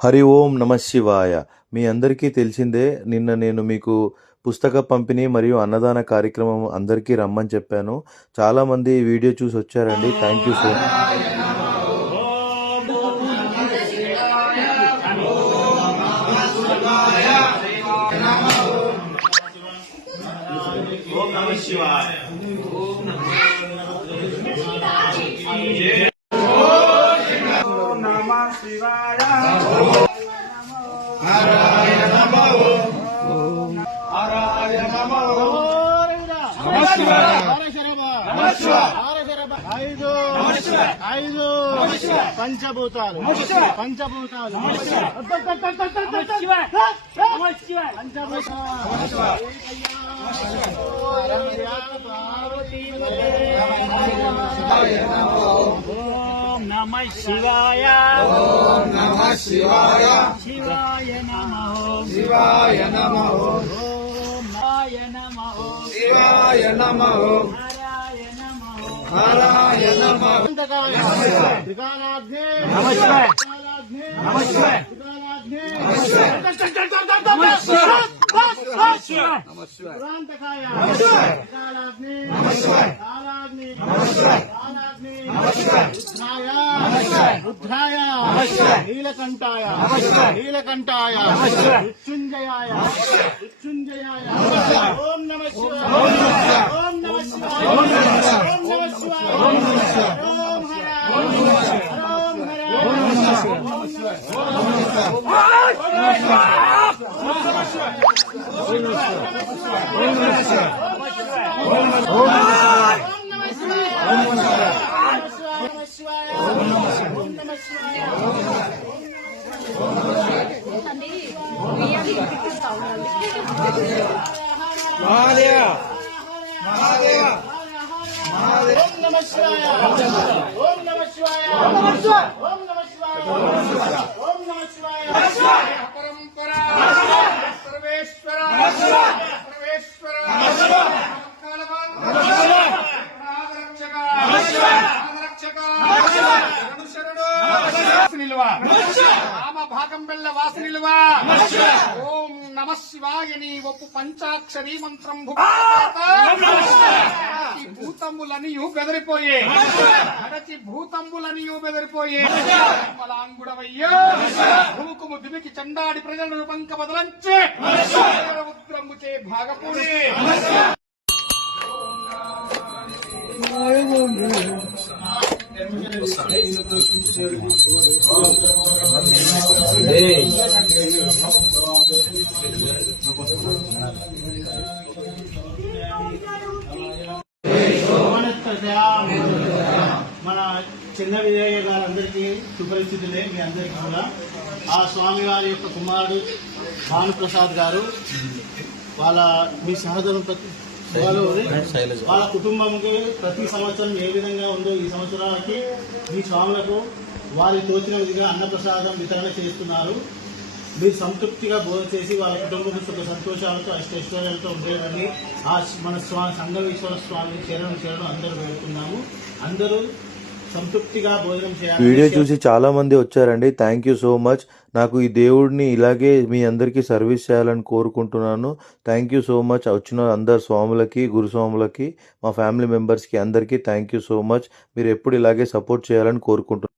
హరి ఓం నమ శివాయ. మీ అందరికీ తెలిసిందే, నిన్న నేను మీకు పుస్తక పంపిణీ మరియు అన్నదాన కార్యక్రమం అందరికీ రమ్మని చెప్పాను. చాలామంది ఈ వీడియో చూసి వచ్చారండి. థ్యాంక్ యూ సో ఐదు పంచభూతాలు ఓం నమః శివాయ. ఓం నమః శివాయ. శివాయ నమః. శివాయ నమః. ఓం నాయ నమః. శివాయ నమః. హరాయ నమః. త్రికాలాగ్నే నమః శివాయ. నమః శివాయ. పురాంతకాయ త్రికాలాగ్నే రుద్రాయ నీలకంఠాయ మృత్యుంజయాయ ఓం నమః శివాయ. ఓం నమః శివాయ. ఓం నమః శివాయ. ఓం హర. ఓం ఓం నమః శివాయ. నీ ఒప్పు పంచాక్షరీ మంత్రం భూతములనియు బెదిరిపోయే బలాంగుడవయ్యో భూకుము దివికి చండాడి ప్రజలను పంక బదలంచే ఉద్రముచే భాగపూడి మన చిన్న విజయ గారందరికీ సుపరిచితులే. మీ అందరికీ కూడా ఆ స్వామి వారి యొక్క కుమారుడు భానుప్రసాద్ గారు మీ సహోదరం వాళ్ళ కుటుంబంకి ప్రతి సంవత్సరం ఏ విధంగా ఉందో ఈ సంవత్సరానికి మీ స్వాములకు వారి తోచిన విధంగా అన్నప్రసాదం వితరణ చేస్తున్నారు. మీరు సంతృప్తిగా బోధ చేసి వాళ్ళ కుటుంబం సుఖ సంతోషాలతో అష్టైశ్వర్యాలతో ఉండేవని మన సంగమేశ్వర స్వామి చేరడం అందరూ వేడుకున్నాము. అందరూ సంతృప్తిగా భోజనం చేయాలి. వీడియో చూసి చాలా మంది వచ్చారండి. Thank you so much. నాకు ఈ దేవుడిని ఇలాగే మీ అందరికీ సర్వీస్ చేయాలని కోరుకుంటున్నాను. Thank you so much. వచ్చిన అందరు స్వాములకి, గురుస్వాములకి, మా ఫ్యామిలీ మెంబర్స్కి అందరికీ థ్యాంక్ యూ సో మచ్. మీరు ఎప్పుడు ఇలాగే సపోర్ట్ చేయాలని కోరుకుంటున్నాను.